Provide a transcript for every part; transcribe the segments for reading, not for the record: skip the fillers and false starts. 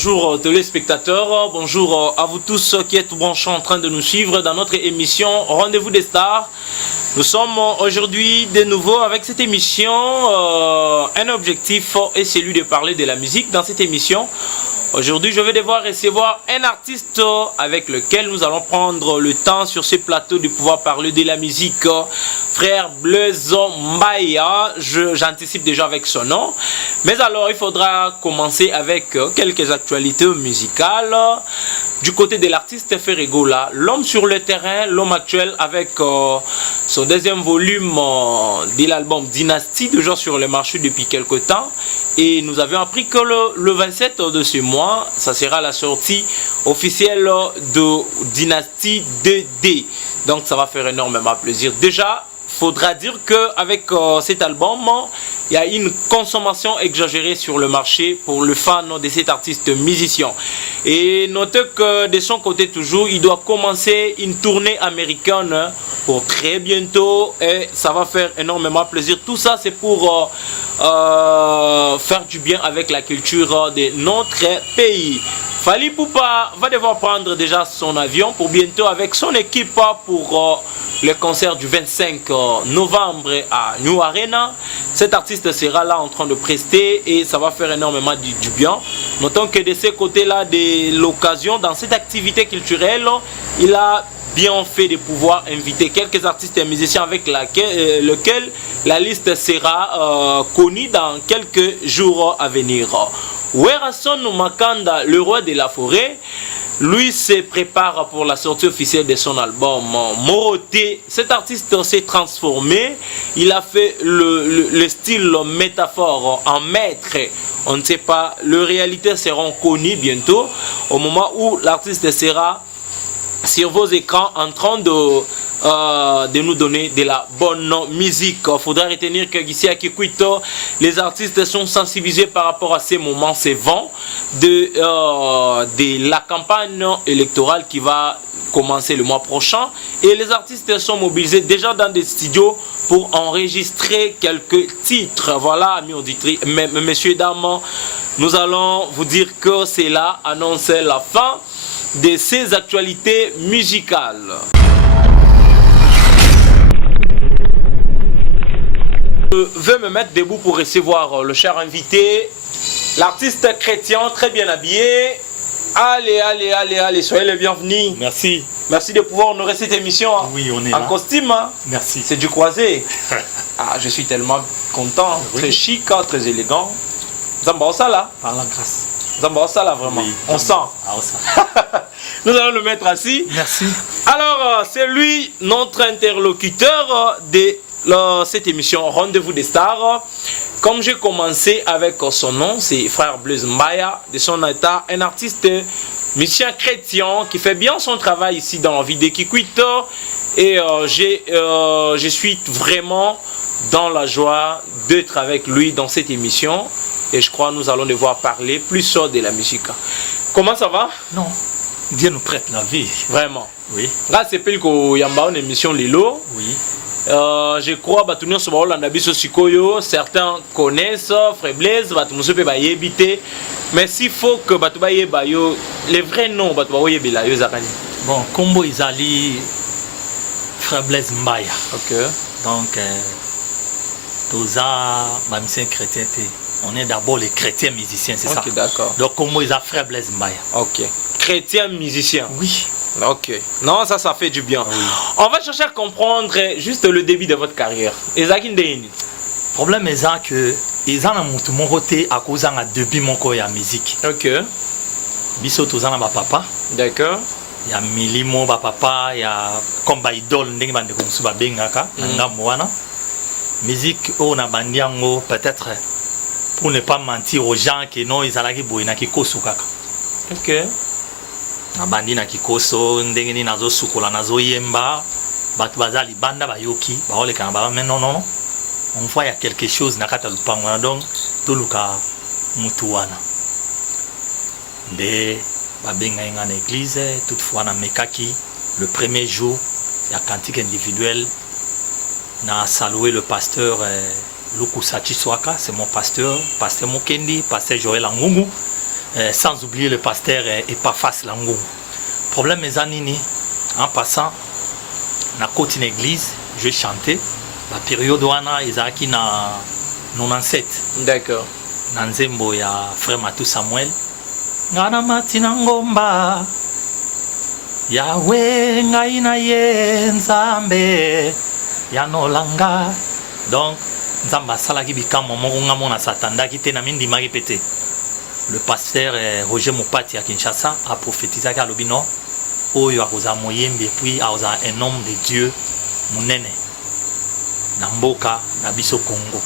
Bonjour téléspectateurs, bonjour à vous tous qui êtes branchés en train de nous suivre dans notre émission Rendez-vous des Stars. Nous sommes aujourd'hui de nouveau avec cette émission. Un objectif est celui de parler de la musique dans cette émission. Aujourd'hui, je vais devoir recevoir un artiste avec lequel nous allons prendre le temps sur ce plateau de pouvoir parler de la musique. Frère Blaise Mbaya, j'anticipe déjà avec son nom. Mais alors, il faudra commencer avec quelques actualités musicales. Du côté de l'artiste Ferregola, l'homme sur le terrain, l'homme actuel avec son deuxième volume de l'album Dynastie, déjà sur le marché depuis quelques temps. Et nous avions appris que le 27 de ce mois, ça sera la sortie officielle de Dynastie 2D. Donc ça va faire énormément plaisir. Déjà, il faudra dire qu'avec cet album, il y a une consommation exagérée sur le marché pour le fan de cet artiste musicien. Et notez que de son côté toujours, il doit commencer une tournée américaine pour très bientôt. Et ça va faire énormément plaisir. Tout ça, c'est pour faire du bien avec la culture de notre pays. Fally Ipupa va devoir prendre déjà son avion pour bientôt avec son équipe pour le concert du 25 novembre à New Arena. Cet artiste sera là en train de prester et ça va faire énormément du bien. Notons que de ce côté-là, de l'occasion, dans cette activité culturelle, il a bien fait de pouvoir inviter quelques artistes et musiciens avec lesquels la liste sera connue dans quelques jours à venir. Werason Makanda, le roi de la forêt, lui se prépare pour la sortie officielle de son album Moroté. Cet artiste s'est transformé. Il a fait le style métaphore en maître. On ne sait pas, les réalités seront connues bientôt au moment où l'artiste sera sur vos écrans en train de nous donner de la bonne musique. Il faudra retenir qu'ici à Kikwito, les artistes sont sensibilisés par rapport à ces moments, ces vents de la campagne électorale qui va commencer le mois prochain. Et les artistes sont mobilisés déjà dans des studios pour enregistrer quelques titres. Voilà, amis auditeurs, messieurs et dames, nous allons vous dire que c'est là, annoncer la fin de ces actualités musicales. Je vais me mettre debout pour recevoir le cher invité, l'artiste chrétien très bien habillé. Allez, soyez les bienvenus. Merci. Merci de pouvoir honorer cette émission. Oui, on est en là. Costume. Merci. C'est du croisé. Je suis tellement content, oui. Très chic, très élégant. Zamba là. Par la grâce. Zamba là vraiment. Oui, on sent. On sent. Nous allons le mettre assis. Merci. Alors, c'est lui, notre interlocuteur de cette émission Rendez-vous des Stars. Comme j'ai commencé avec son nom, c'est Frère Blaise Mbaya, de son état, un artiste musicien chrétien qui fait bien son travail ici dans la ville de Kikwito. Et je suis vraiment dans la joie d'être avec lui dans cette émission. Et je crois que nous allons devoir parler plus de la musique. Comment ça va? Non, Dieu nous prête la vie. Vraiment? Oui. Là, c'est pile qu'il y a une émission Lilo. Oui. Je crois que certains connaissent Frère Blaise, mais s'il faut que les vrais noms, bon, Combo Isali, Frère Blaise Mbaya. Ok. Donc, Toza, Bamisien chrétien, on est d'abord les chrétiens musiciens, c'est ça. Ok, d'accord. Donc, Combo Isali, Frère Blaise Mbaya. Ok. Chrétien musicien. Oui. Ok. Non, ça fait du bien. Oui. On va chercher à comprendre juste le début de votre carrière. Le problème est que ils ont mon côté à cause de depuis mon corps à musique. Ok. Biso tozana ba papa. D'accord. Il y a Milimo ba papa, il y a comme ba idole ndenge bande ko musuba bengaka nga mwana. Musique on a bandiango peut-être pour ne pas mentir aux gens que non ils alaki boina ki kosukaka. Ok. Abandi na kikoso ndenge ni nazo sukola nazo yemba batu bazali banda bayoki baole kana ba mais non on voit il y a quelque chose na kata lupango donc toluka mutu wana de babenga inga na église toutefois na mekaki le premier jour il y a cantique individuel na salué le pasteur Lukusachi Swaka, c'est mon pasteur Mokendi, pasteur Joël Angungu. sans oublier le pasteur Epaphras Lango. Problème est nini, en passant, na côte une église, je chantais, la période où on a Isaac na 97. D'accord. Nanzembo ya frère Matou Samuel. Ngana matina ngomba. Yahweh ngai na ye nzambe ya nolanga. Donc nzamba salaki bikamo moko ngamo na satandaki te na mindimaki pete. Le pasteur Roger Mopati à Kinshasa a prophétisé à l'obino oyo akoza moyembe et puis akoza un homme de Dieu munene na mboka na biso Congo.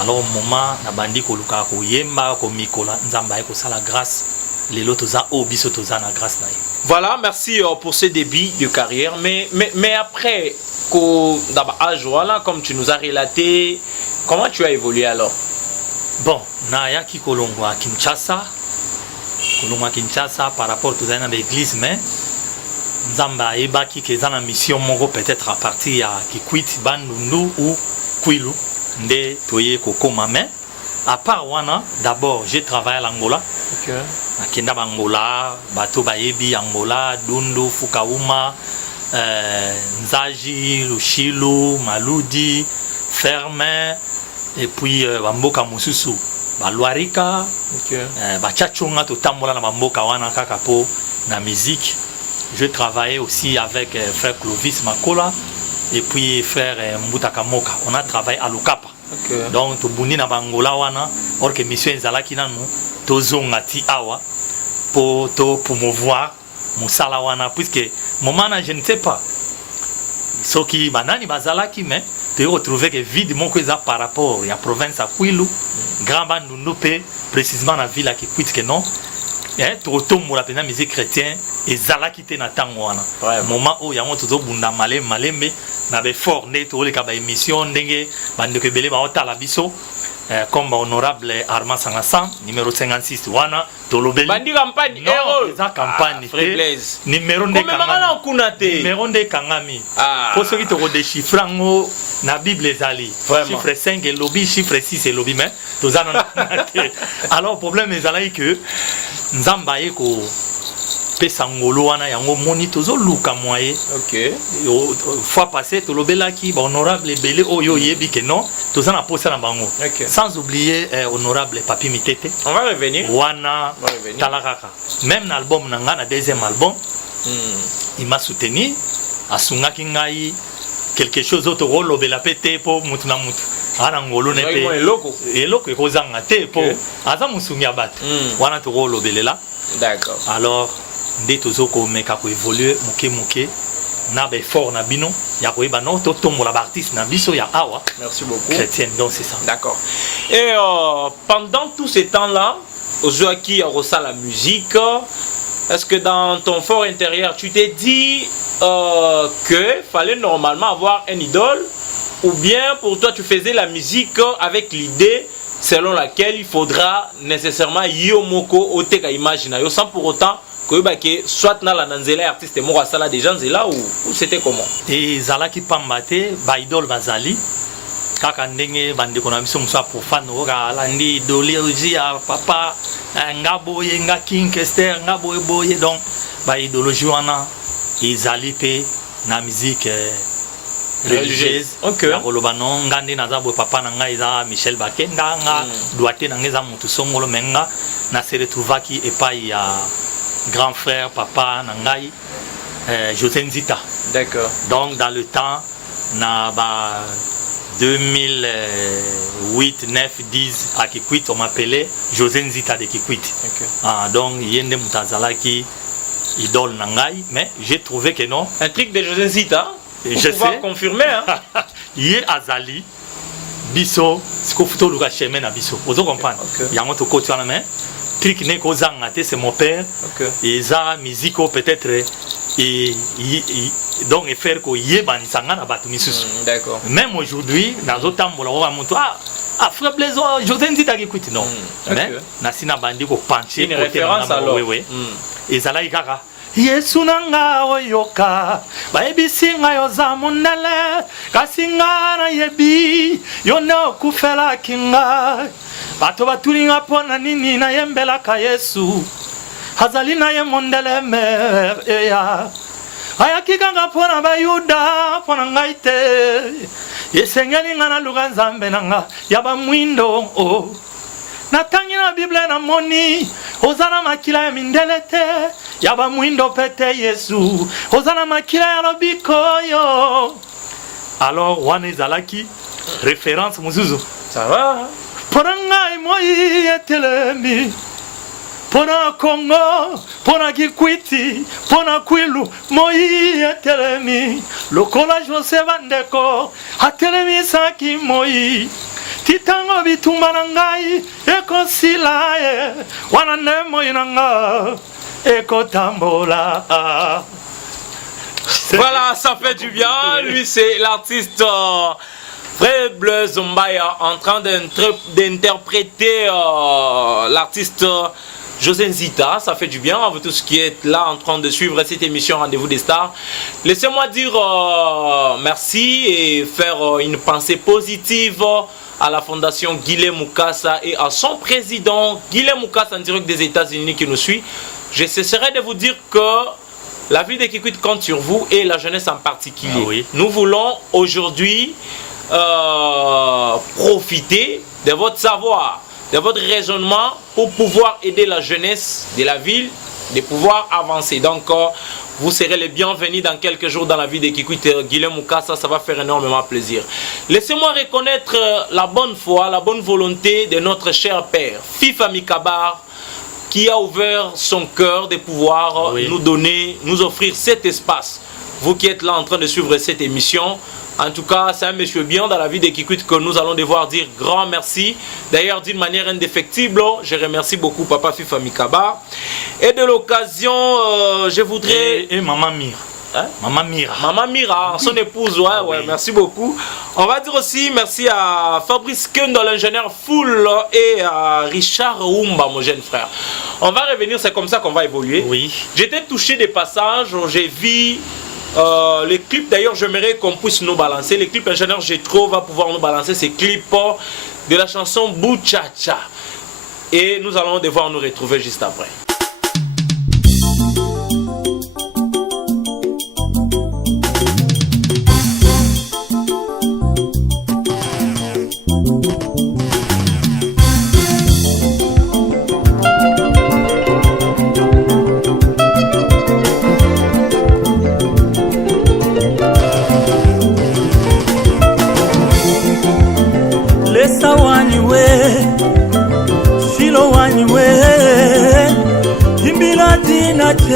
Alors moment na bandi ko luka ko yemba ko mikola nzamba e ko sala grâce les lotos za o biso toza na grâce na. Voilà, merci pour ce début de carrière, mais après d'abord comme tu nous as relaté, comment tu as évolué alors? Bon, na yaki kolongo à Kinshasa par rapport à l'église, mais nzamba ebaki ke zana mission moko peut-être à partir à Kikwit Bandundu ou Kwilu nde toye kokoma, mais à part wana d'abord j'ai travaillé à l'Angola. OK. À Kenda Angola, bato bayebi Angola, Dundu, Fukauma, Nzaji, Lushilu, Maludi, Ferme, et puis Bamboka Mususu, Baluarika, Bachachunga, Totambola, Bamboka Wana Kakapo, na musique. Je travaillais aussi avec frère Clovis Makola et puis frère Mbutaka Moka. On a travaillé à Lukapa. Okay. Donc, Tobuni na Bangola Wana, or que mission Zalaki Nanu, Tozongati Awa, pour promouvoir Moussala Wana, puisque moment je ne sais pas. Ce qui banani bazalaki, mais tu retrouves que vide mon cousin par rapport à la province à Kwilu, Grand Bandundu, précisément la ville qui quitte que non. Tu retombes pour la peine musique chrétienne et Zalaki te na tangwana. Moment où il y a un tout bunda malembe na be fort ne to le kaba émission ndenge bande ke belé ba otala biso comme honorable Armand Sangassan numéro 56 wana to lobeli bandi campagne héros eza campagne numéro de kangami numéro de kangami pour ceux qui te redéchiffrer ngo na Bible ezali chiffre 5 et lobby chiffre 6 et lobby mais tozana alors problème ezali que nzamba yeko pesangolo wana yango moni tozo luka moye. OK. Fois passé to lobelaki ba honorable belé oyo yebi que non tozana posa na bango. Okay. Sans oublier honorable Papi Mitete. On va revenir. Wana Talaraka. Même l'album nanga na deuxième album. Il m'a soutenu asungaki ngai quelque chose autre lobela pété pour mutu na mutu. Ana ngolo ne pe eloko ekozanga te po aza musungi abat. Wana to lobelela. D'accord. Alors nde tozoko meka ko évoluer muke na be fort na bino ya ko eba no to tombola ba artiste na biso ya awa. Merci beaucoup. Chrétienne, donc c'est ça. D'accord. Et pendant tout ce temps-là, Ozoaki a reçu la musique. Est-ce que dans ton fort intérieur, tu t'es dit que fallait normalement avoir un idole, ou bien pour toi tu faisais la musique avec l'idée selon laquelle il faudra nécessairement yomoko oteka imagina yo sans pour autant que soit na la nanzela artiste mo sala des gens là ou c'était comment? Et zalaki pambate ba idole bazali kaka ndenge bande kona biso msa profane oka landi idéologie ya papa ngabo ye nga king Kester ngabo boye donc ba idéologie wana ezali pe na musique religieuse. OK. Na kolobano ngande na zabo papa na ngai za Michel Bakenda nga doate na ngeza mutu songolo menga na se retrouvaki epai ya grand frère papa nangai José Nzita. D'accord. Donc dans le temps na ba 2008 9 10 à Kikwit on m'appelait José Nzita de Kikwit. Okay. Donc yende mutazalaki idole nangai, mais j'ai trouvé que non. Un truc de José Nzita. Je sais confirmer hein. Yé azali biso siko futo luka chemin na biso. Vous comprenez? Yango to côté na main. Trick ne kozanga te c'est mon père. Et ça musico peut-être et donc et faire ko yebani sanga na batu misusu. D'accord. Même aujourd'hui dans otambola wa mutu frère Blaise José Nzita Kikwit non. Mais na sina bandi ko pencher une référence alors. Oui. Et ça là ikaka Yesu nanga oyoka baebisi nga yoza munele kasi nga na yebi yone okufela kinga bato batulinga pona nini na yembelaka Yesu azali na ye mondele mer eya ayaki kanga pona bayuda pona ngai te yesengeli nga na luka nzambe na nga ya bamwindo natangi na Bible na moni ozana makila ya mindele te ya bamwindo pete Yesu ozana makila ya lobiko yo. Alors wana ezalaki référence muzuzu Ça va? pona ngai moi etelemi pona Congo pona Kikwiti pona Kwilu moi etelemi lokola Jose Bandeko atelemi saki moi titango bitumba na ngai ekosila wana ne moi na nga ekotambola. Voilà, ça fait du bien. Lui, c'est l'artiste Fred Bleu Zombaya en train d'interpréter l'artiste José Nzita. Ça fait du bien à vous tous qui êtes là en train de suivre cette émission Rendez-vous des Stars. Laissez-moi dire merci et faire une pensée positive à la fondation Guilhem Mukasa et à son président Guilhem Mukasa en direct des États-Unis qui nous suit. Je cesserai de vous dire que la vie de Kikwit compte sur vous et la jeunesse en particulier. Ah oui. Nous voulons aujourd'hui profiter de votre savoir, de votre raisonnement pour pouvoir aider la jeunesse de la ville, de pouvoir avancer. Donc, vous serez les bienvenus dans quelques jours dans la vie de Kikwit Guilhem Mukasa, ça va faire énormément plaisir. Laissez-moi reconnaître la bonne foi, la bonne volonté de notre cher père, Fifa Mikabar, qui a ouvert son cœur de pouvoir nous donner, nous offrir cet espace. Vous qui êtes là en train de suivre cette émission, en tout cas, c'est un monsieur bien dans la vie de Kikwit que nous allons devoir dire grand merci. D'ailleurs, d'une manière indéfectible, je remercie beaucoup Papa Fifa Mikaba. Et de l'occasion, je voudrais... Et Maman Mira. Hein? Maman Mira. Maman Mira, son épouse, ouais, merci beaucoup. On va dire aussi merci à Fabrice Kendo, l'ingénieur Full, et à Richard Oumba, mon jeune frère. On va revenir, c'est comme ça qu'on va évoluer. Oui. J'étais touché des passages où j'ai vu les clips. D'ailleurs, j'aimerais qu'on puisse nous balancer. Les clips, ingénieur Jetro va pouvoir nous balancer ces clips de la chanson Bouchacha. Et nous allons devoir nous retrouver juste après.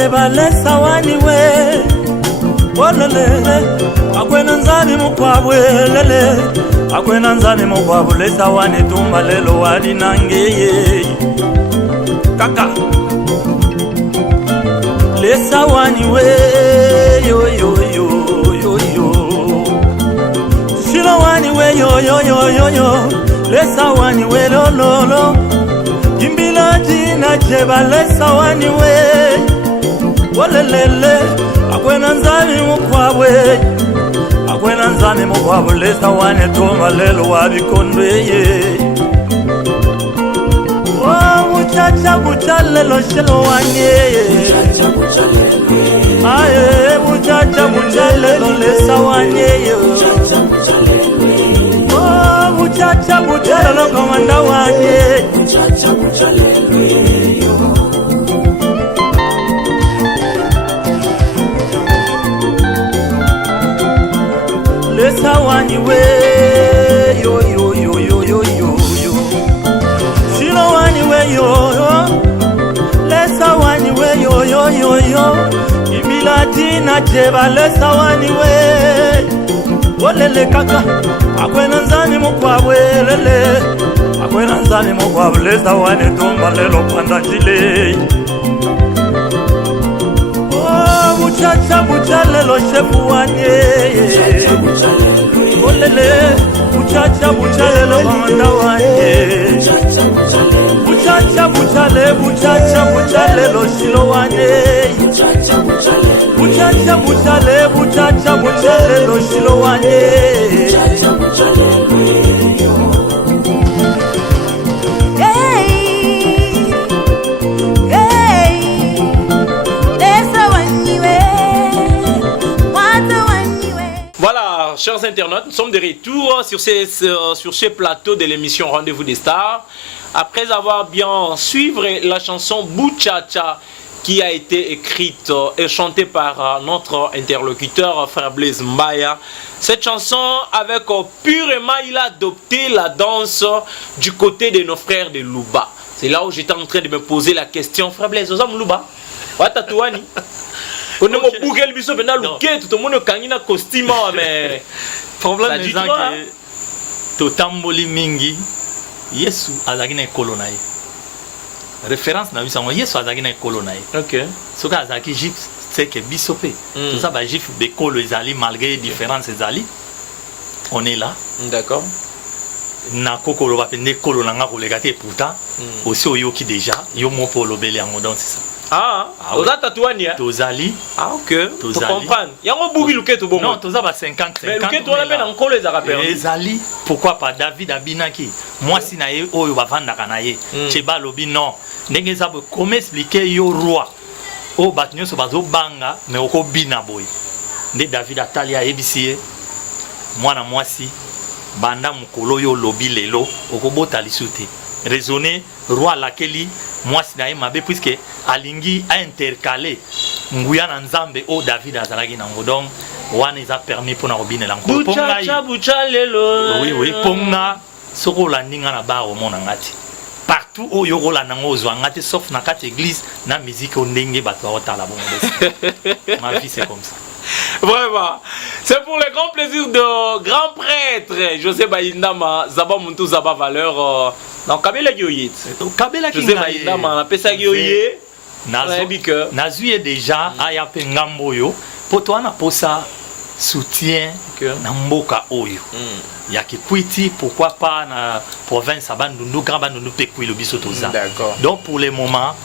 Balesa wani we olele akwena nzani mukwawe lele akwena nzani mukwawe lesa wani tumba lelo wali nangeye kaka lesa wani we yo yo yo yo yo shilo wani we yo yo yo yo yo lesa wani we lo lo lo imbila dina jeba lesa wani we olelele akwena nzani mukwawe akwena nzani mukwawe lesa wane toma lelo wabikondweye muchacha buchalelo shelo wanyeye aye muchacha buchalelo lesa wanyeye muchacha buchalelo komanda wanye muchacha buchalelo lesa wani we yo yo yo yo yo yo yo shilo wani we yo yo lesa wani we yo yo yo yo imilati na jeba lesa wani we olele kaka akwena nzani mukwawe lele akwena nzani mukwawe lesa wani tumba lelo panda jile muchacha buchalelo shefu wanye olele muchacha buchalelo manda wanye muchacha buchalelo shilo wanye muchacha buchalelo shilo wanye internautes, nous sommes de retour sur ces plateaux de l'émission Rendez-vous des Stars. Après avoir bien suivi la chanson Bouchacha qui a été écrite et chantée par notre interlocuteur Frère Blaise Mbaya. Cette chanson, avec purement, il a adopté la danse du côté de nos frères de Luba. C'est là où j'étais en train de me poser la question, Frère Blaise, Ozam Luba, Watatouani. On ne m'a bouqué le biseau, mais tout le monde a un costume, mais. Problème est que Totamboli Mingi, Yesu Azagine Kolonae. Référence na biso Yesu Azagine Kolonae. Ok. Ce que Azaki Jif, c'est que Bisopé. Tout ça, Jif, Bekolo, Ezali, malgré les différences, Ezali. On est là. D'accord. Na kokolo va pende kolo nanga kolekate pourtant aussi oyoki déjà yo mon polo belé en donc c'est ça. Ah, oza tatouani hein. Tozali. Ah OK. Tu comprends. Yango bugi luketo bongo. Non, toza ba 50 mais luketo on appelle encore les arapes. Ezali. Pourquoi pas David Abinaki. Moi si na ye oyo ba vanda kana ye. Cheba lobi non. Ndenge za bo comment expliquer yo roi. O batunyo so bazo banga mais oko bina boy. Nde David Atalia ebisie. Mwana mwasi banda mukolo yo lobi lelo okobota lisute raisonner roi lakeli mwasi na ye mabe puisque alingi a intercalé nguya na nzambe o David azalaki nango donc wana eza permis pour na robine la nkolo bucha lelo oui ponga soko landinga na ba omona ngati partout o yo rola nango ozwa ngati sauf na kati église na musique ondenge bato otala bongo ma vie c'est comme ça. Vraiment, c'est pour le grand plaisir de grand prêtre José Baindama, Zaba Muntu Zaba Valeur. Donc, Kabela Gioyit. Kabela José Baindama, Pesa Gioyé. Nazuye déjà, Aya Pengamboyo. Pour toi, na posa soutien na mboka oyo. Ya kikwiti, pourquoi pas na province Abandundu, Grand Bandundu Pekwi, le Bisotoza. D'accord. Donc, pour le moment,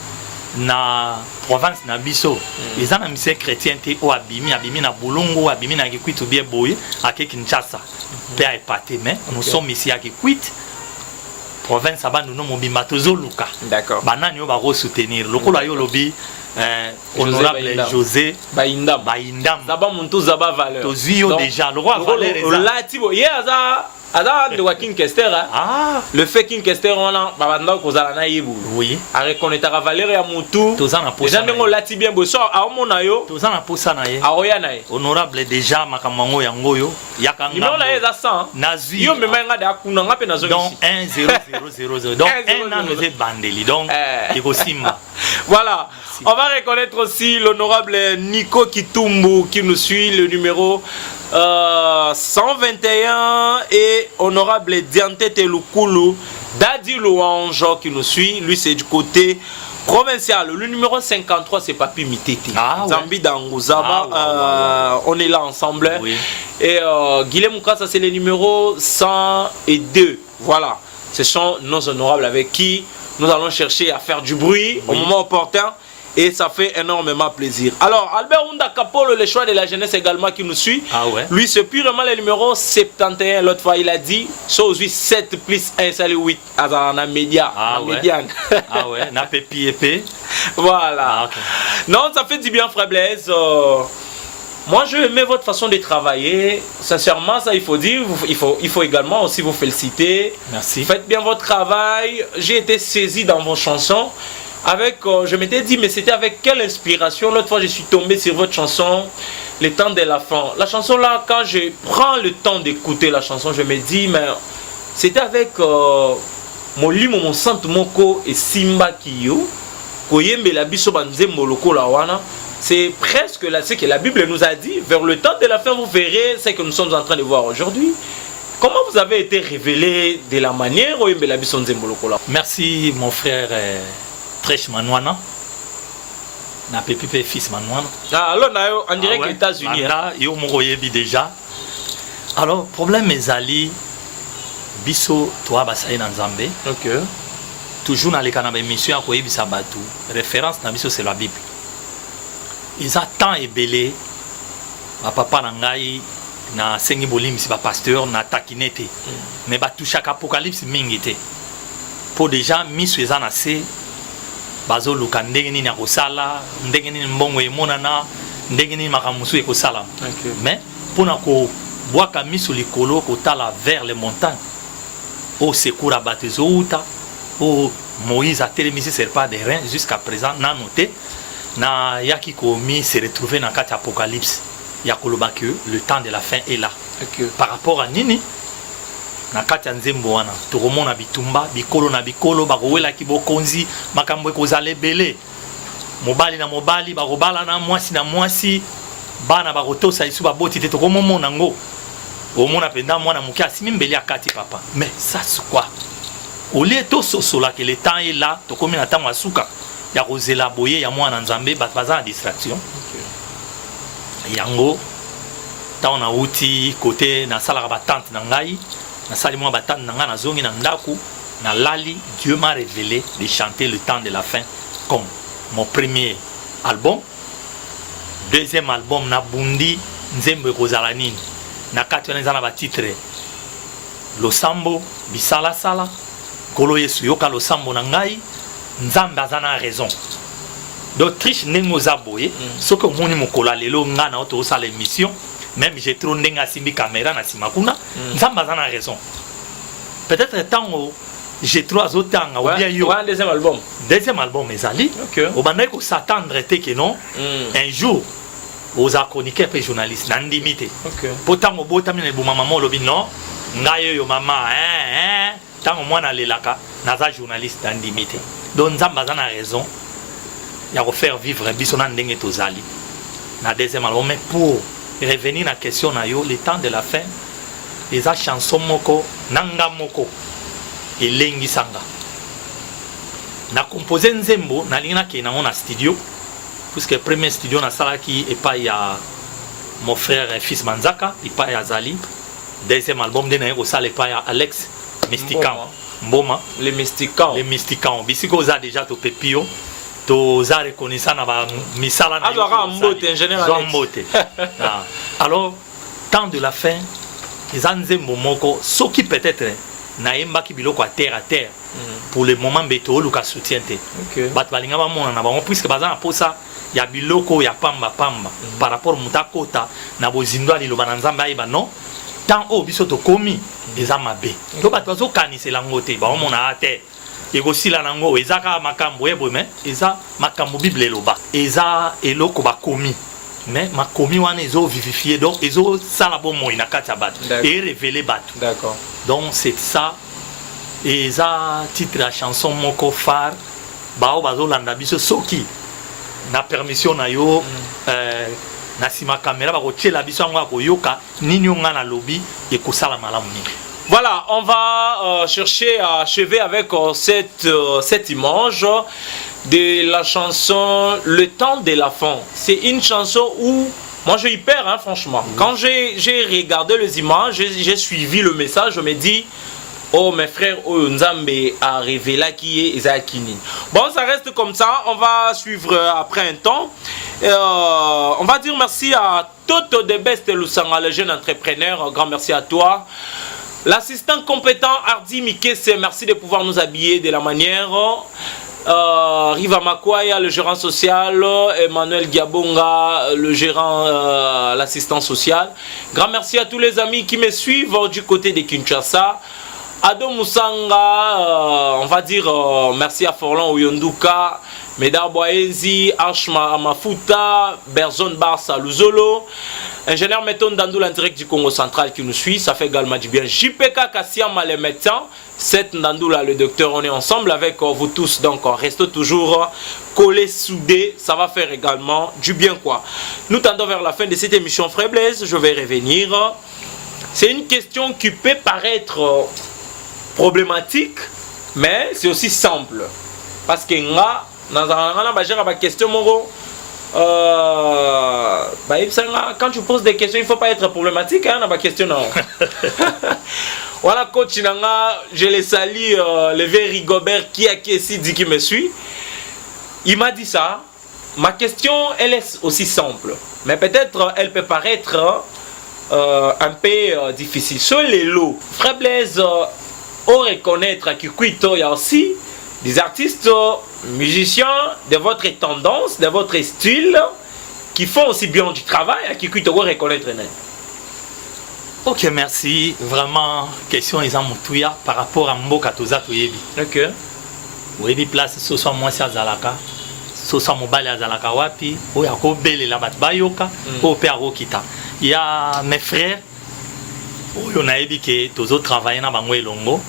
na province na biso les ana mission chrétien te o abimi na bulungu abimi na Kikwit bien boy à Kinshasa pe a épaté mais nous sommes ici à Kikwit province abandu no mobimba tozoluka d'accord banani o ba re soutenir lokola yo lobi honorable José Baindam Zaba Muntu Zaba Valeur tozio déjà le roi Valeur là tibo yeza Ada de King Kester le fait King Kester on a babanda kozala na yibu oui a reconnaître Valérie ya mutu tozana posa déjà ngo lati bien boso a omona yo tozana posa na ye a oya na ye honorable déjà makamango yango yo yakanga numéro na ye za 100 nazui yo mema nga da kuna ngape nazo donc 10000 donc un an de bandeli donc ikosimba. Voilà, on va reconnaître aussi l'honorable Nico Kitumbu qui nous suit, le numéro 121 et honorable Diante Telukulu Dadi Louange qui nous suit, lui c'est du côté provincial. Le numéro 53 c'est Papi Mitete Zambi Danguzaba, on est là ensemble oui. Et Guilhem Moukassa c'est le numéro 102. Voilà, ce sont nos honorables avec qui nous allons chercher à faire du bruit au moment opportun. Et ça fait énormément plaisir. Alors, Albert Ounda Kapolo, le choix de la jeunesse également qui nous suit. Lui, c'est purement le numéro 71. L'autre fois, il a dit, so 7 plus 1, c'est le 8. À la média. Médiane. Na pépi épée. Voilà. Non, ça fait du bien, frère Blaise. Moi, je aimais votre façon de travailler. Sincèrement, ça, il faut dire. Il faut également aussi vous féliciter. Merci. Faites bien votre travail. J'ai été saisi dans vos chansons. Avec, je m'étais dit, mais c'était avec quelle inspiration? L'autre fois, je suis tombé sur votre chanson, Le temps de la fin. La chanson là, quand je prends le temps d'écouter la chanson, je me dis, mais c'était avec Molimo, mon centre, Moko et Simba Kiyo, Koyembe la biso banze moloko la wana. C'est presque là, ce que la Bible nous a dit. Vers le temps de la fin, vous verrez ce que nous sommes en train de voir aujourd'hui. Comment vous avez été révélé de la manière Koyembe la biso banze moloko la? Merci, mon frère. Trèche Manouana, na pépipe fils Manouana. Alors, on dirait que les États-Unis. Yo mokoyebi déjà. Alors, problème ezali biso toi basaye na Nzambe. OK. Toujours na lekana ba émission ya koyebisa batu. Référence na biso c'est la Bible. Ils attendent ebele ba papa na ngai na sengi bolimisi ba pasteur na takinete. Mais ba toucha apocalypse mingi te. Pour déjà miso ezana se bazo luka ndenge nini ya kosala ndenge nini mbongo emonana ndenge nini makamusu ekosala mais mpona ko bwaka miso likolo kotala vers les montagnes au secours abato ezouta au Moïse a télémisé sur pas des reins jusqu'à présent n'a noté na yaki komi se retrouver dans quatre apocalypse ya koloba que le temps de la fin est là. Okay. Par rapport à nini na kati ya nzembo wana tokomona bitumba bikolo na bikolo bakowelaki bokonzi makambo ekozala ebele mobali na mobali bakobala na mwasi bana bakotosa isu baboti te tokomomona ngo omona penda mwana moke asimi mbeli ya kati papa mais ça c'est quoi au lieu tososola que le temps est là tokomi na ntango ya suka ya kozela boye ya mwana nzambe bato baza na distraction. Okay. Yango ntango nauti kote nasalaka batante na ngai nasali mwa batante na ngai nazongi na ndako na lali Dieu m'a révélé de chanter le temps de la fin comme mon premier album. Deuxième album na bundi nzembo ekozala nini na kati wana eza na batitre losambo bisalasala kolo yesu yoka losambo na ngai nzambe aza na raison d'autriche ndenge oza boye soki omoni mokolo lelo nga na oto osala émission même j'ai trop ndenge asimbi caméra na nsima kuna nzambe aza na raison peut-être ntango j'ai trop azotanga ou bien yo deuxième album ezali obandaki kosatendre te ke non un jour oza chroniqueur pe journaliste na ndimi te po ntango obotami na eboma mama olobi non ngai oyo mama ntango mwana alelaka naza journaliste na ndimi te donc nzambe aza na raison ya kofaire vivre biso na ndenge tozali na deuxième album. Mais pour revenir na question na yo le temps de la fin eza chanson moko nanga moko elengisanga na composé nzembo nalingi nakende nango na studio puisque premier studio nasalaki epai ya mon frère et fils Manzaka epai ya azali deuxième album nde naye kosala epai ya Alex Mystican Mboma les Mysticans bisika oza déjà topepio toza reconnaissant na bamisala na yo mbote alors temps de la fin eza nzembo moko soki peut-être nayembaki biloko à terre pour le moment mbeto oluka soutien te bato balinga bamona na bango puisque baza na posa ya biloko ya pamba par rapport muta kota na bozindo aliloba na nzambe ayeba non tant oyo biso tokomi eza mabe to bato bazokanisela yango te baomona a te ekosila nango ezaka makambo yeboye me eza makambo bible eloba eza eloko bakomi mais makomi wana ezovivifie donc ezosala bomoi na kati ya bato erevele bato donc c'est ça eza titre ya chanson moko phare bao bazolanda biso soki na permission na yo na sima caméra bakotiela biso yango ya koyoka nini yo nga na lobi ekosala malamu nini. Voilà, on va chercher à achever avec cette image de la chanson Le temps de la fin. C'est une chanson où moi je y perds, hein, franchement. Quand j'ai regardé les images, j'ai suivi le message, je me dis oh mes frères, oh Nzambe a révélé qui est Ezakini. Bon, ça reste comme ça, on va suivre après un temps. On va dire merci à Toto de Best Lusanga, le jeune entrepreneur, grand merci à toi. L'assistant compétent Hardy Mikese, merci de pouvoir nous habiller de la manière. Riva Makwaya, le gérant social, Emmanuel Giabonga, le gérant, l'assistant social. Grand merci à tous les amis qui me suivent du côté de Kinshasa. Ado Musanga, on va dire merci à Forlan Oyonduka, Medar Boaenzi, Ashma Amafuta, Berzon Barsa Luzolo. Ingénieur Meton Dandoul en direct du Congo central qui nous suit, ça fait également du bien. JPK Kassiama les médecins, Seth Ndandoula le docteur, on est ensemble avec vous tous, donc on reste toujours collés, soudés, ça va faire également du bien quoi. Nous tendons vers la fin de cette émission Frère Blaise, je vais revenir. C'est une question qui peut paraître problématique, mais c'est aussi simple. Parce que dans la question, quand tu poses des questions, il ne faut pas être problématique, hein, dans ma question. Non. Voilà, coach Nanga, je les salue, le vieux Rigobert qui dit qui me suit. Il m'a dit ça. Ma question, elle est aussi simple, mais peut-être elle peut paraître un peu difficile. Sur les lots, Frère Blaise, on reconnaître qu'il y a aussi des artistes, musiciens de votre tendance, de votre style, qui font aussi bien du travail, qui doivent reconnaître. Ok, merci. Vraiment, question est en moutouya par rapport à Mboka Toza Toyebi. Ok. Oyebi place, ce soit moi, c'est Azalaka. Ce soit Mobile Azalaka Wapi. Ou Yako Bele la Bayoka. Ou Péaro Kita. Il y a mes frères. Ou on a dit que tous autres travaillent dans Bangwe Longo.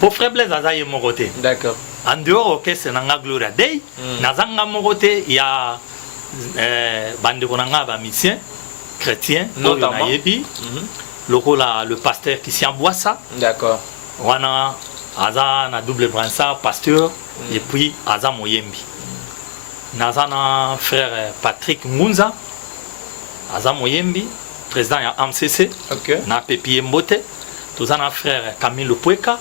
Pour frère Blaise Azaye Moroté. D'accord. En dehors, ok, c'est Nanga Gloria Day. Nazanga Moroté, il y a Bande Konanga Bamisien, chrétien, notamment. Le pasteur Christian Boissa. D'accord. Wana Aza na double bransard, pasteur, et puis Aza Moyembi. Nazana frère Patrick Ngunza, Aza Moyembi, président de AMCC, na Pepi Mbote. Tous un frère Camille Pueka,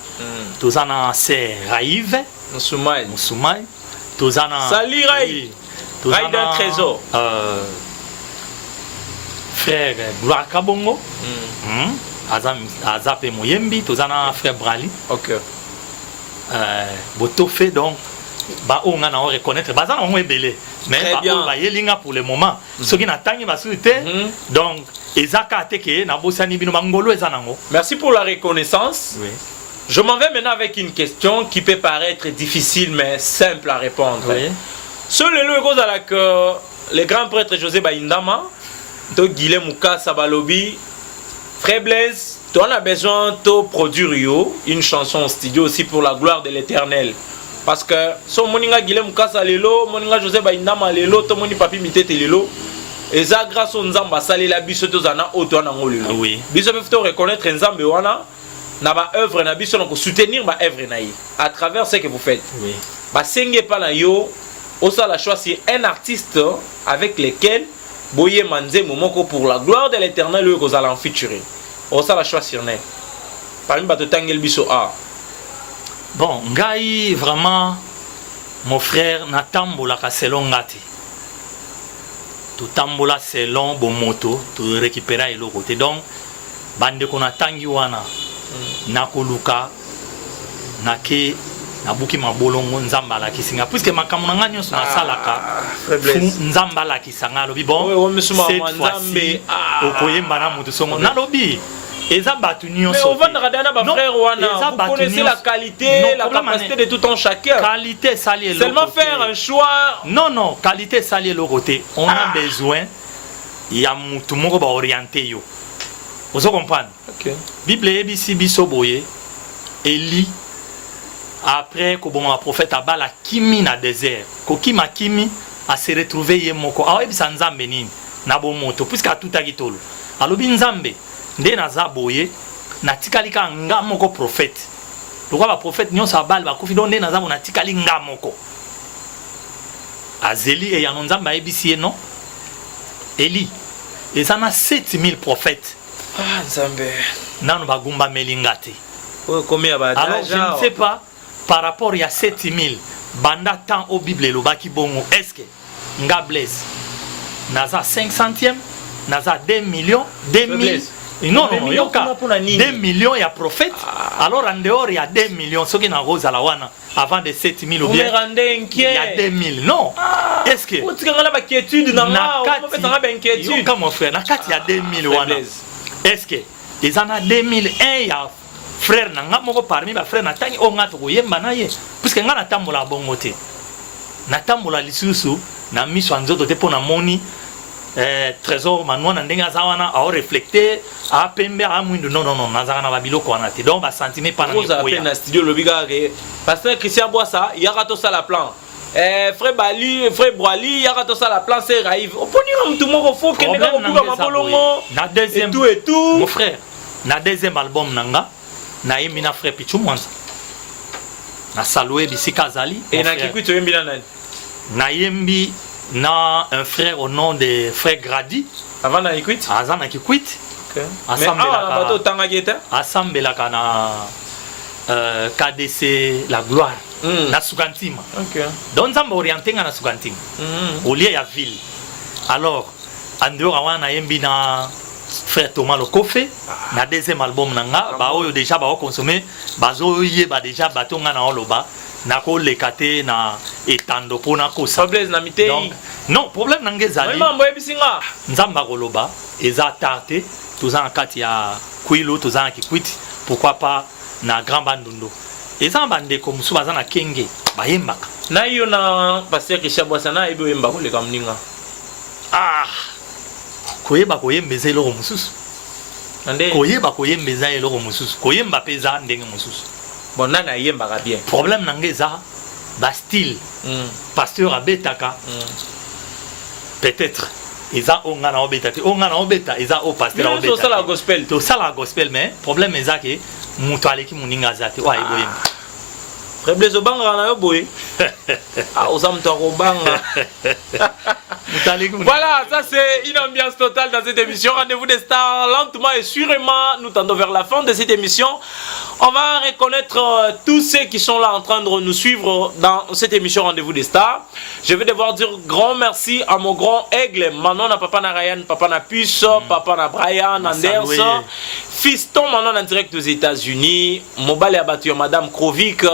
tous un sœur Raïve, Moussoumai, tous un Salut Raïve, Raïve d'un trésor. Frère Gloire Kabongo, Azap Moyembi, tous un frère Brali. Ok. Boto fait donc, bah on a reconnaître, bah ça on est belé, mais bah y est pour le moment. Ce qui n'atteigne pas donc. Merci pour la reconnaissance. Oui. Je m'en vais maintenant avec une question qui peut paraître difficile mais simple à répondre. Oui. Sur le logo le grand prêtre José Baindama, to Guilhem Mouka Sabalobi, Frère Blaise, on a besoin de produire une chanson en studio aussi pour la gloire de l'Éternel. Parce que so moninga Guilhem Mouka Salelo, moninga José Baindama lelo, to moni papi mitete lelo. Et ça grâce au Nzamba salé la biso tozana auto na ngolelo. Oui. Biso peut reconnaître Nzambe wana na ba œuvre na biso na ko soutenir ba œuvre na yi à travers ce que vous faites. Oui. Ba senge pa na yo osa la choisir un artiste avec lequel boye manze momoko pour la gloire de l'Éternel que vous allez en featurer. Osa la choisir né. Parmi ba to tangel biso a. Bon, ngai vraiment mon frère natambola ka selon ngati. Tout tambola selon bon moto, tout récupérer le côté. Donc, bande qu'on a tangi wana, nakoluka, nake, nabuki mabolongo nzambala kisinga. Puisque makamuna nyo na salaka, nzambala kisanga lobi bon. Cette fois-ci, okoyemba na mutu songo na lobi. Mais on va frère Wana, vous connaissez la qualité, la capacité de tout un chacun. Qualité salier le seulement faire un choix. Non, qualité salier le côté. On a besoin, il y a tout le monde orienté yo. Vous comprenez? Bible ABC bisoboye, Eli. Après que bon prophète abala kimi na désert, ko kima kimi a se retrouver yemoko. Ah oui, ça nzambe nini na bon moto puisque tout a gitolo. Alobi nzambe. Nde naza boye natikali ka nga moko prophète. Pourquoi ba prophète nyonso abal ba kufi donc nde naza bona tikali nga moko. Azeli e yanonzamba ebisi non? Eli. Et ça na 7000 prophètes. Ah nzambe. Nanu bagumba melingate. Combien ba alors je ne sais pas par rapport il y a 7000 banda temps au Bible lo baki bongo est-ce que nga blesse naza 500e naza 2 millions 2000. Non, 2 millions il y a prophète. Alors en dehors il y a 2 millions. Ce qui n'a pas la wana avant de 7000 ou bien. Il y a 2000. Non. Est-ce que. Comme mon frère, il y a 2000 wana. Est-ce que. Ils en a 2000. Il y a frère nanga moko parmi mes frères natangi onga to yemba na ye. Puisque nga natambola bongote. Natambola lisusu na miso nzoto te pona moni. Trésor manuana ndenga zawana a reflecter a pembe a mwindu non nazana babiloko wana te donc ba sentiment pas na koya na studio lobiga ke pasteur Christian Boissa yaka to sala plan frère Bali frère Boali yaka to sala plan c'est Raïve oponi mtu moko fo ke ndeka ko kuba mabolongo na deuxième et tout mon frère na deuxième album nanga na yemina frère Pichu Mwanza na saluer bisika zali et na kikuito yembi na yembi na un frère au nom de frère Grady avant na Kikwit azana Kikwit assemble la kana KDC la gloire na Sukantima donc nzamba orienté na Sukantima au lieu ya ville alors en dehors wana yembi na frère Thomas Lokofe na deuxième album nanga ba oyo déjà ba consommer bazo yeba déjà batonga na oloba na ko lekate na etando pona kosa Fabrice na mité donc non problème nanga ezali mambo ebisinga nzamba koloba eza tarte toza na kati ya kwilo toza na kikwiti pourquoi pas na grand bandundo eza bandeko musu baza na kenge bayembaka na yo na pasteur Richard Boissana ebe oyemba koleka mninga koyeba koyembeza eloko mosusu ande koyeba koyembeza eloko mosusu koyemba mpe eza ndenge mosusu bon nani ayembaka bien problème nanga eza bastyle pasteur abetaka peut-être eza onga na obeta te onga na obeta eza o pasteur obeta tosala gospel tosala gospel mais problème eza ke moto aleki moninga aza te oyo ayeboyemba Fabrice obanga na yo boye oza moto akobanga. Voilà, ça c'est une ambiance totale dans cette émission. Rendez-vous des stars, lentement et sûrement, nous tendons vers la fin de cette émission. On va reconnaître tous ceux qui sont là en train de nous suivre dans cette émission Rendez-vous des stars. Je vais devoir dire grand merci à mon grand aigle, Manon, à papa na Ryan, papa na Puce, papa na Brian, Anders, Fiston Manon en direct aux États-Unis, Mobile abattu madame Krovic.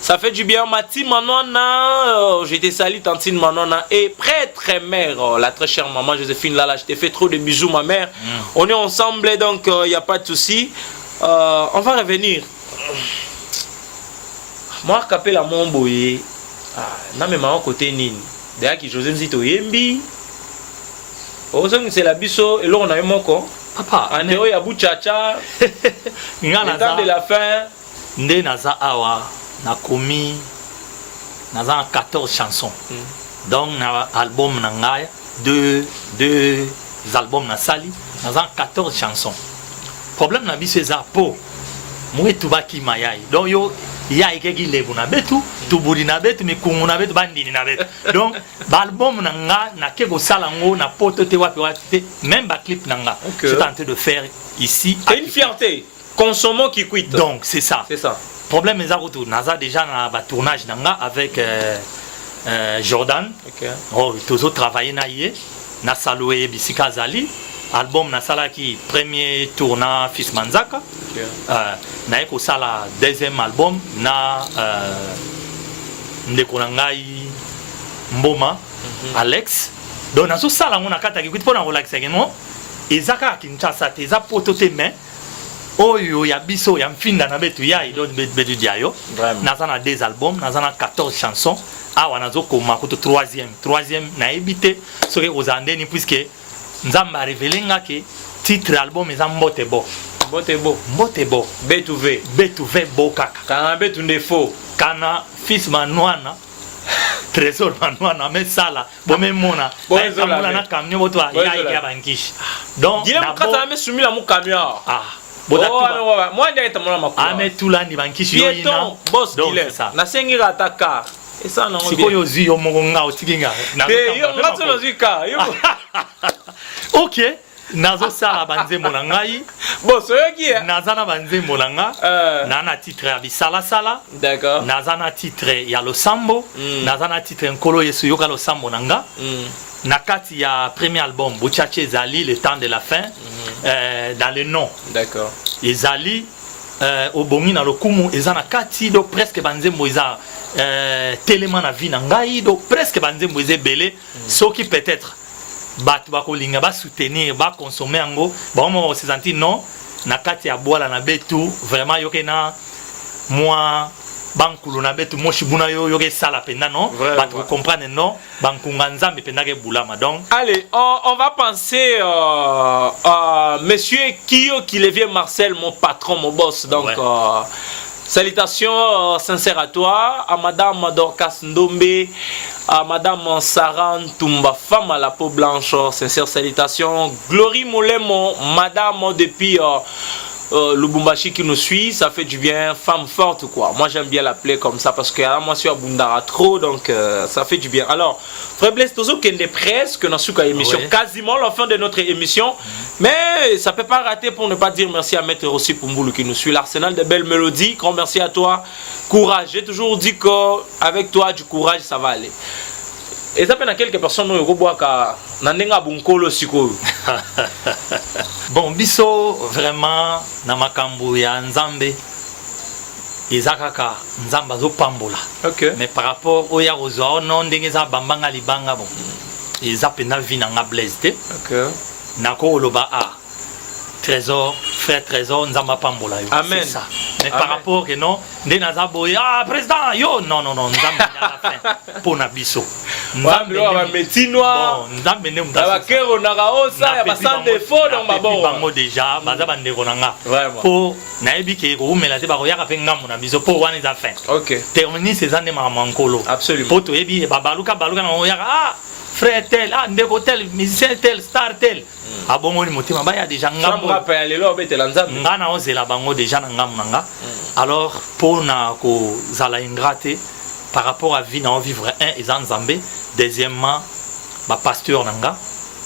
Ça fait du bien, Mati Manona, j'étais sali tantine Manona et prêtre et mère, la très chère maman Joséphine Lala, je t'ai fait trop de bisous ma mère. On est ensemble donc il n'y a pas de souci. On va revenir. Moi, capé la mon boye. Non mais maman côté nini. D'ailleurs qui José Mzito Yembi. C'est la biso et là on a eu mon con. Papa, Andéo Yabou Tchacha. Le temps de la fin. Nde naza awa na komi naza 14 chansons. Donc na album na ngai deux albums na sali naza 14 chansons. Problème na biso eza po moi tubaki mayai. Donc yo ya ikeki lebu na betu tubudi na betu mikungu na betu bandini na betu. Donc ba album na nga na keko sala ngo na poto te wapi wapi même ba clip na nga. Je suis en train de faire ici. C'est une fierté. Consommons qui quitte. Donc c'est ça. C'est ça. Problème est retour. Naza déjà na ba tournage nanga avec Jordan. OK. Oh, tous autres travaillé na yé na Saloué Bisika Zali. Album na sala qui premier tournant Fils Manzaka. Na eko sala deuxième album na ndeko na ngai Mboma Alex. Donc na so sala ngona kata ki kuti pona relaxa ngeno. Ezaka Kinshasa te za potote mais oyo ya biso ya mfinda na betu ya idon betu diayo. Naza na deux albums, naza na 14 chansons. Awa nazo koma koto troisième na ebité soki ozandeni puisque Nzamba a révélé que titre album est Mbote Bo. Mbote Bo. Mbote Bo. B2V. B2V Bo Kaka. Kana B2V faux. Kana Fils Manouana. Trésor Manouana. Mais ça là. Bon, même mona. Bon, na na camion boto ya ya bankish. Donc, il est kata me soumis la mon camion. Ah. Moi ndiye tamona makua. Ah mais tout là ni bankish yo ina. Boss dealer. Na sengi ataka. Et ça non. Siko yo zi yo monga otikinga. Na yo ngato no zika. Yo. Ok, nazo sala banzembo na ngai. Bon, c'est qui est Nazana banzembo na nga. Nana titre ya bisala sala. D'accord. Nazana titre ya losambo. Nazana titre nkolo yesu yoka losambo na nga. Na kati ya premier album Buchache Ezali le temps de la fin dans le nom. D'accord. Ezali obongi na lokumu ezana kati do presque banzembo eza tellement na vie na ngai do presque banzembo ezebele soki peut-être bat bakolinga ba soutenir ba consommer ngo ba mo se sentir non na kati ya boala na betu vraiment yoke na moi bankulu na betu moshibuna yo yoke sala penda non ba tu comprendre non bankunga nzambe penda ke bulama donc allez on va penser à monsieur Kio qui le vient Marcel mon patron mon boss donc salutations sincères à toi, à Madame Dorcas Ndombe, à Madame Sarah Tumba, femme à la peau blanche, sincères salutations. Glory Molemo, Madame depuis Lubumbashi qui nous suit, ça fait du bien, femme forte quoi. Moi j'aime bien l'appeler comme ça parce que moi je suis à Bundara trop, donc ça fait du bien. Alors, Frère Blaise Tozo qui est presque dans cette émission, quasiment la fin de notre émission. Mais ça ne peut pas rater pour ne pas dire merci à Maître Rossi Pumboulou qui nous suit. L'Arsenal de belles mélodies. Grand merci à toi. Courage. J'ai toujours dit qu'avec toi, du courage, ça va aller. Et ça peut être quelques personnes qui ont un bunkolo siko. Bon, biso vraiment na makambo ya nzambe ezakaka nzamba zo pambola. OK. Mais par rapport au ya ozwa non ndenge za bambanga libanga bon. Eza pena vi na nga blaise te. OK. Nako loba a trésor, frère trésor nzamba pambola yo. Amen. C'est ça. Mais Amen. par rapport que non, ndé naza boye président yo non nzamba ya la fin pour na biso. Nzambe wa metinoa. Bon, nzambe ne mutasa. Ba kero na kaosa ya ba sans défaut donc ba bon. Bango déjà, baza bande konanga. Vraiment. Pour naebi ke ko umela te ba ko yaka pe ngamu na biso pour wana za fin. OK. Terminer ces années mamankolo. Absolument. Pour to ebi ba baluka na yaka frère tel, ndeko tel, musicien tel, star tel. Abongo ni motima ba ya déjà ngamu. Samba pa lelo bete lanzambe. Ngana ozela bango déjà na ngamu nanga. Alors pour na ko zala ingrate par rapport à vie na vivre un et nzambe. Deuxièmement, ba pasteur nanga,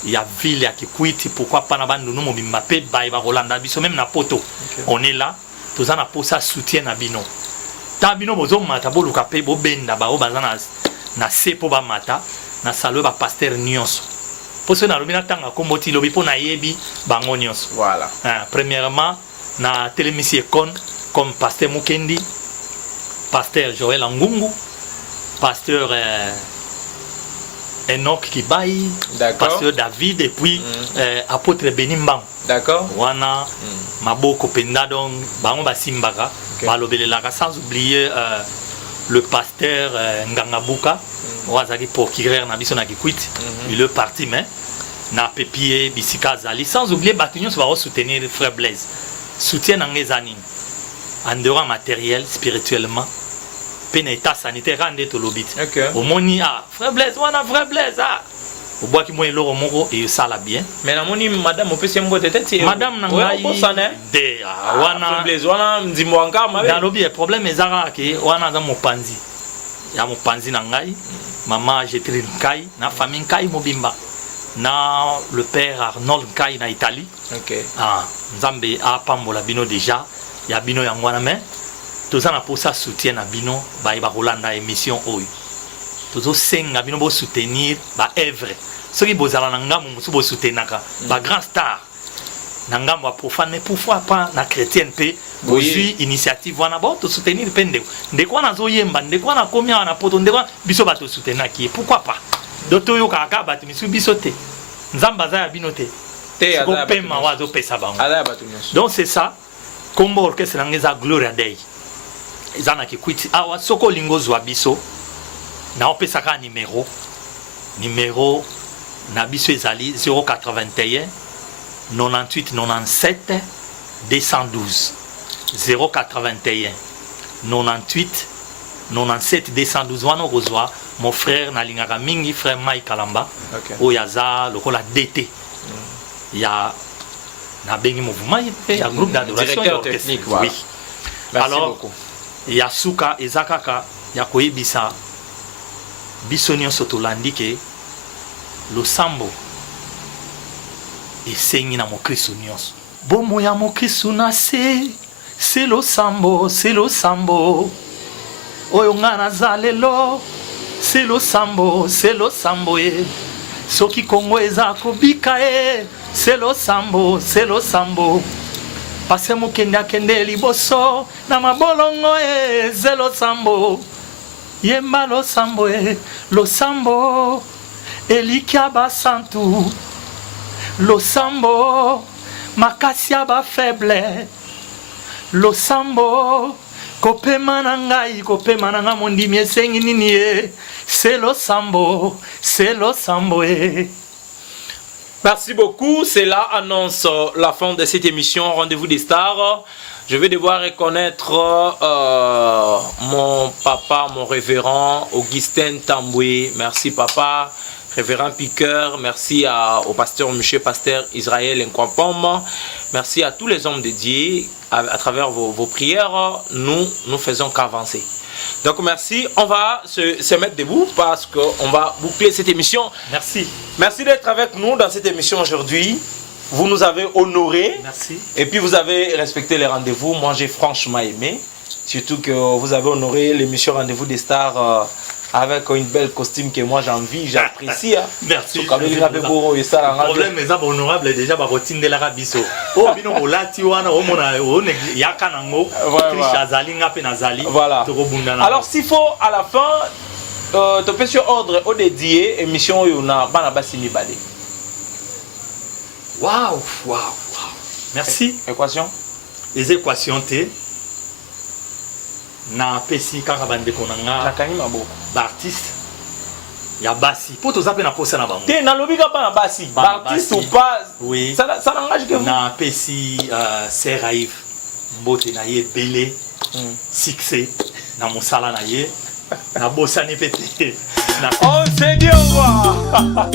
il y a ville ya Kikwiti, pourquoi pas na bandu no mobimba pe ba ba Rolanda biso même na poto. Okay. On est là, tous na posa soutien na bino. Ta bino bozo mata bo luka pe bo benda ba o bazana na sepo ba mata na salo ba pasteur nyonso. Poso na lobina tanga komboti lobi po na yebi bango nyonso. Voilà. Premièrement, na télémission comme pasteur Mukendi, pasteur Joël Angungu, pasteur Enoch Kibai, pasteur David et puis apôtre Benimbang. D'accord. Wana Maboko Penda donc bango basimbaka balobelelaka sans oublier le pasteur Ngangabuka wazaki procureur na biso na Kikwiti il est parti mais na Pepie Bisika Zali sans oublier Batignon va soutenir frère Blaise soutien ngezani en dehors matériel spirituellement peine état sanitaire rende to lobit au moni a frère Blaise ah au bois qui moi l'euro moko et ça la bien mais na moni madame opesi mbote tete madame na ngai de wana Blaise wana ndimwanga mabe dans lobby problème ezaka ke wana za mopanzi ya mopanzi na ngai maman Jetri Nkai na famille Nkai mobimba na le père Arnold Nkai na Italie. OK. Nzambe a pambola bino déjà ya bino ya ngwana mais toza na posa soutien na bino ba Rolanda émission oyo tozo senga bino bo soutenir ba œuvre soki bozala na ngambo musu bo soutenaka ba grand star na ngambo profane mais pourquoi pas na chrétienne pe bozui initiative wana bo to soutenir pe ndeko wana zo yemba ndeko wana komia wana poto ndeko biso ba to soutenir ki pourquoi pas doto yo kaka ba misu biso te nzamba za ya bino te ko pema wa zo pesa bango donc c'est ça comme orchestre ngeza Gloria Dei ezana Kikwiti awa soko lingo zwa biso na opesaka numéro na biso ezali 081 98 97 212 081 98 97 212 wana okozwa mon frère nalingaka mingi frère Mike Kalamba oyo aza lokola DT ya na bengi mouvement ya groupe d'adoration et technique oui. Merci alors beaucoup. ya suka ezakaka ya koyebisa biso nyonso tolandi ke losambo esengi na mokristo nyonso bomo ya mokristo na se losambo oyo nga naza lelo se losambo ye soki kongo eza kobika ye se losambo pase mokende akende liboso na mabolongo ye se losambo yemba losambo elikia basantu losambo makasi ya bafaible losambo kopema na ngai mondimi esengi nini ye se losambo ye. Merci beaucoup. Cela annonce la fin de cette émission Rendez-vous des stars. Je vais devoir reconnaître mon papa, mon révérend Augustin Tamboué. Merci papa. Révérend Piqueur. Merci au pasteur Monsieur Pasteur Israël Nkwapom. Merci à tous les hommes dédiés. À travers vos prières, nous faisons qu'avancer. Donc merci, on va se mettre debout parce qu'on va boucler cette émission. Merci. Merci d'être avec nous dans cette émission aujourd'hui. Vous nous avez honorés. Merci. Et puis vous avez respecté les rendez-vous. Moi j'ai franchement aimé. Surtout que vous avez honoré l'émission Rendez-vous des stars avec une belle costume que moi j'envie, j'apprécie. Merci. Le problème est honorable déjà ba routine de la rabiso. Oh bino olati wana o mona o yaka nango. Voilà. Alors s'il faut à la fin tu peux sur ordre au dédié émission yona bana basimi balé. Waouh. Merci. Équation. Les équations T. Na pesi kaka bande konanga. Nakani mabo. Artiste. Ya basi. Po to zape na posa na bango. Te na lobika pa na basi. Artiste ou pas. Oui. Ça n'engage que vous. Na pesi Seraïf. Mbote na ye belé. Succès. Na mosala na ye. Na bosani pété. On s'est dit au revoir.